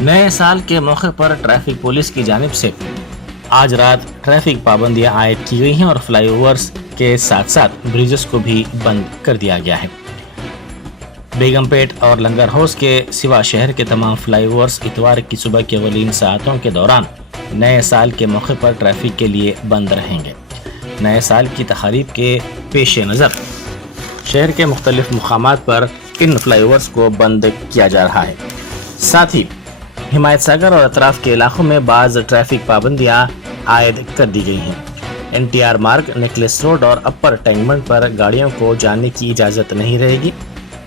नए साल के मौके पर ट्रैफिक पुलिस की जानिब से आज रात ट्रैफिक पाबंदियां आयद की गई हैं और फ्लाईओवर्स के साथ साथ ब्रिजेस को भी बंद कर दिया गया है। बेगमपेट और लंगर हाउस के सिवा शहर के तमाम फ्लाईओवर्स इतवार की सुबह के अवलीन सातों के दौरान नए साल के मौके पर ट्रैफिक के लिए बंद रहेंगे। नए साल की तकारीब के पेश नज़र शहर के मुख्तलिफ मुकामात पर इन फ्लाईओवर्स को बंद किया जा रहा है। साथ ही हिमायत सागर और अतराफ के इलाकों में बाज़ ट्रैफिक पाबंदियां आयद कर दी गई हैं। NTR मार्ग, नेकलेस रोड और अपर टैंकबंड पर गाड़ियों को जाने की इजाज़त नहीं रहेगी।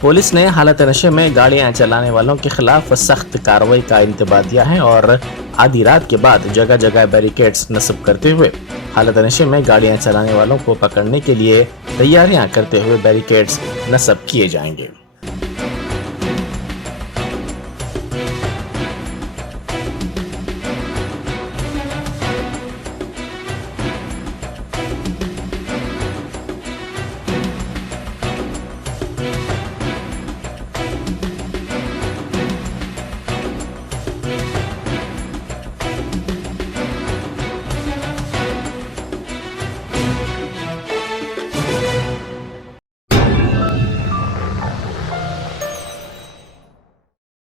पुलिस ने हालत नशे में गाड़ियां चलाने वालों के खिलाफ सख्त कार्रवाई का इंतबाह दिया है और आधी रात के बाद जगह जगह बैरिकेड्स नस्ब करते हुए हालत नशे में गाड़ियां चलाने वालों को पकड़ने के लिए तैयारियां करते हुए बैरिकेड्स नस्ब किए जाएंगे।